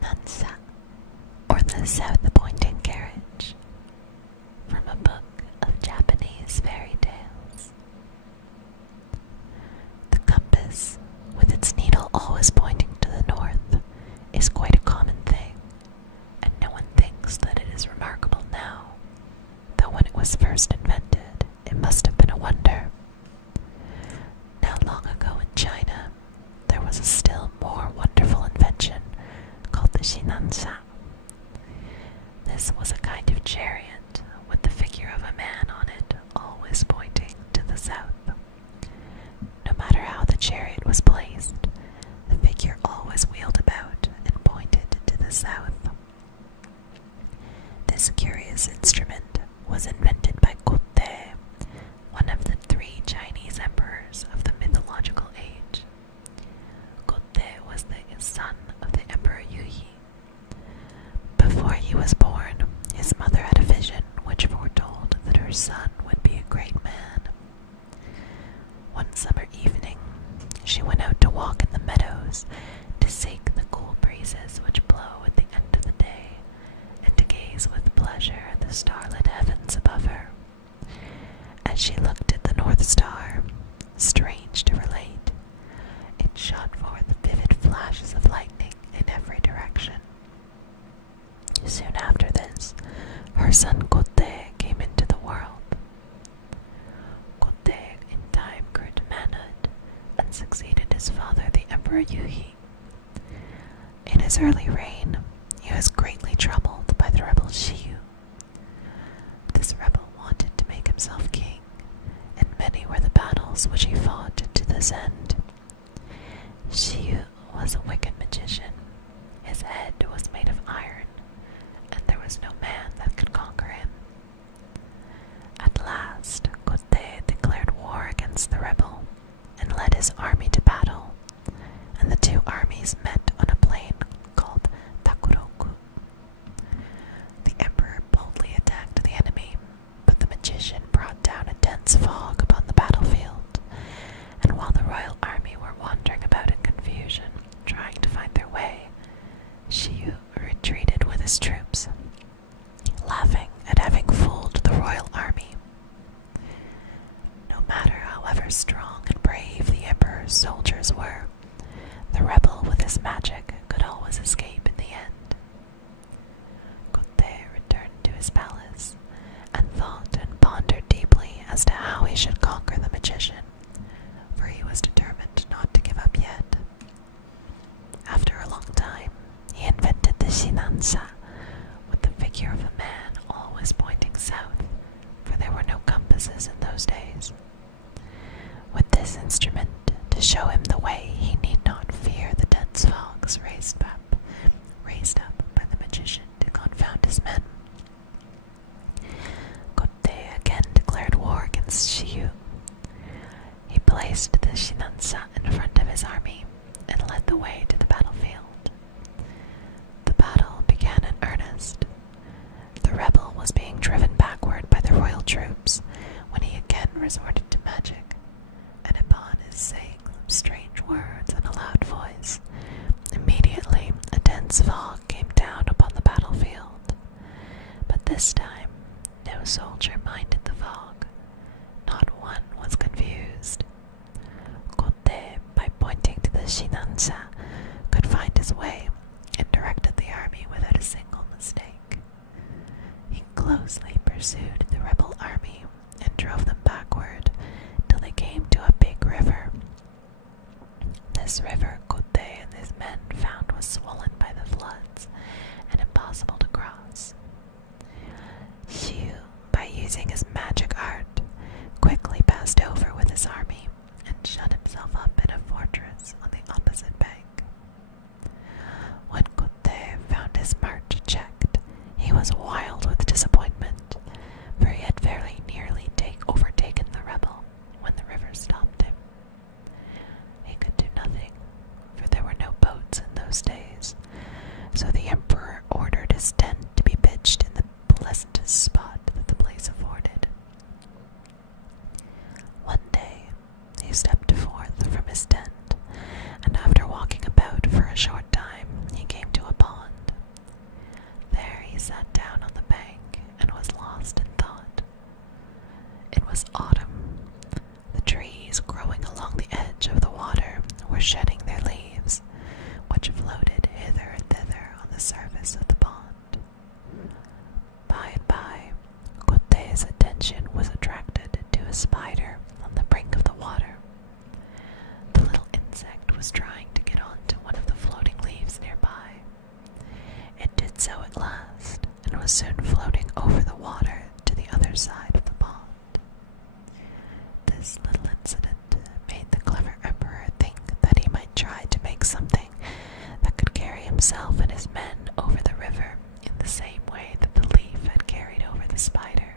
Shinansa, or the South-Pointing Carriage, from a book of Japanese fairy tales. The compass, with its needle always pointing to the north, is quite a common thing, and no one thinks that it is remarkable now, though when it was first invented, it must have been a wonder. Now long ago in China, there was a still more wonderful invention called the Shinansa. This was a kind of chariot with the figure of a man on it always pointing to the south. No matter how the chariot was placed, the figure always wheeled about and pointed to the south. This curious instrument was invented by Kotei, one of the 3 Chinese emperors of the mythological age. Kotei was the son of the Emperor Yuyi. Before he was born, his mother had a vision which foretold that her son would be a great man. One summer evening, she went out to walk in the meadows to seek the cool breezes which blow at the end of the day, and to gaze with pleasure at the starlit heavens above her. As she looked at the North Star, strange to relate, it shot forth vivid flashes of lightning in every direction. Soon after this, her son Kotei came into the world. Kotei in time grew to manhood and succeeded his father, the Emperor Yuyi. In his early reign, he was greatly troubled by the rebel Shiyu. This rebel wanted to make himself king, and many were the battles which he fought to this end. Shiyu was a wicked magician. His head was made of iron, and there was no man that could conquer him. At last, Kotei declared war against the rebel and led his army to battle, and the 2 armies met on a plain called Takuroku. The emperor boldly attacked the enemy, but the magician brought down a dense fog upon the battlefield, and while the royal army were wandering about in confusion, trying to find their way, Shiyu retreated with his troops, laughing at having fooled the royal army. No matter however strong and brave the emperor's soldiers were, the rebel with his magic could always escape in the end. Kotei returned to his palace and thought and pondered deeply as to how he should conquer the magician, for he was determined not to give up yet. After a long time, he invented the Shinansa, with the figure of a man always pointing south, for there were no compasses in those days. With this instrument to show him the way, he need not fear the dense fogs raised up by the magician to confound his men. Kotei again declared war against Shiyu. He placed the Shinansa in front of his army and led the way to the battlefield. The battle began in earnest. The rebel was being driven backward by the royal troops when he again resorted to magic, and upon his saying some strange words in a loud voice, immediately a dense fog came down upon the battlefield. But this time, no soldier minded the fog. Not one was confused. Kotei, by pointing to the Shinansa, could find his way and directed the army without a single mistake. He closely pursued the rebel army and drove them backward till they came to a big river. This river Kotei and his men found was swollen by the floods and impossible to cross. Shiyu, by using his was soon floating over the water to the other side of the pond. This little incident made the clever emperor think that he might try to make something that could carry himself and his men over the river in the same way that the leaf had carried over the spider.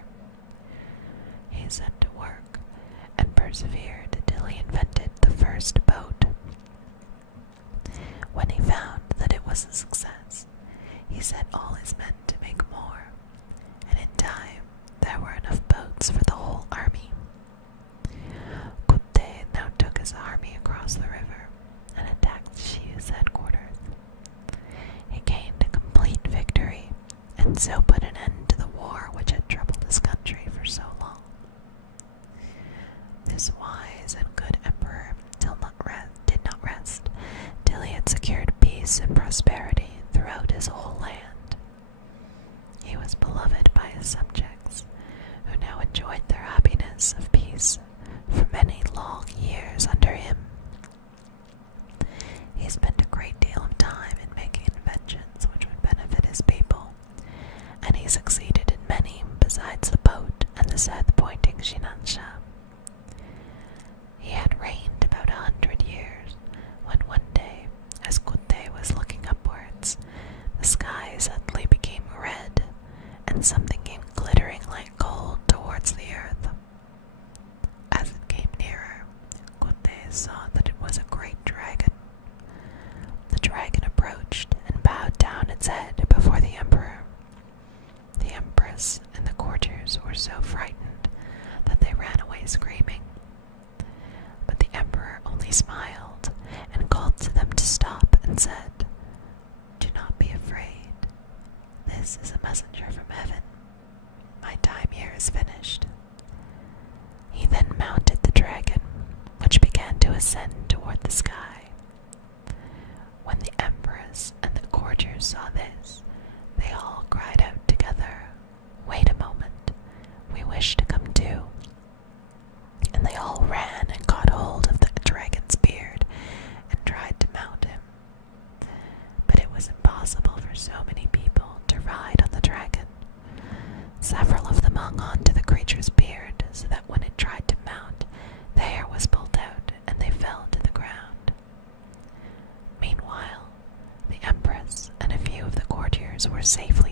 He set to work and persevered till he invented the first boat. When he found that it was a success, he set all his men to make more, and in time there were enough boats for the whole army. Kute now took his army across the river and attacked Shiyu's headquarters. He gained a complete victory, and so put an end to the war which had troubled his country for so long. This wise and good emperor did not rest till he had secured peace and prosperity throughout his whole land. He was beloved by his subjects, who now enjoyed their happiness of peace for many long years under him. He spent a great deal of time in making inventions which would benefit his people, and he succeeded in many besides the boat and the Seth-pointing Shinansha. He had reigned about 100 years, when one day, as Kute was looking upwards, the sky suddenly became red, and something came glittering like gold towards the earth. As it came nearer, Kute saw that it was a great dragon. The dragon approached and bowed down its head before the emperor. The empress and the courtiers were so frightened that they ran away screaming. But the emperor only smiled and called to them to stop and said, "Do not be afraid. This is a messenger from heaven. My time here is finished." He then mounted the dragon, which began to ascend toward the sky. When the empress and the courtiers saw this, they all cried out together, "Wait a moment, we wish to come too." And they all ran and caught hold of the dragon's beard and tried to mount him. But it was impossible for so many people to ride on the dragon. Several of them hung on to the creature's beard, so that when it tried to mount, the hair was pulled out and they fell to the ground. Meanwhile, the empress and a few of the courtiers were safely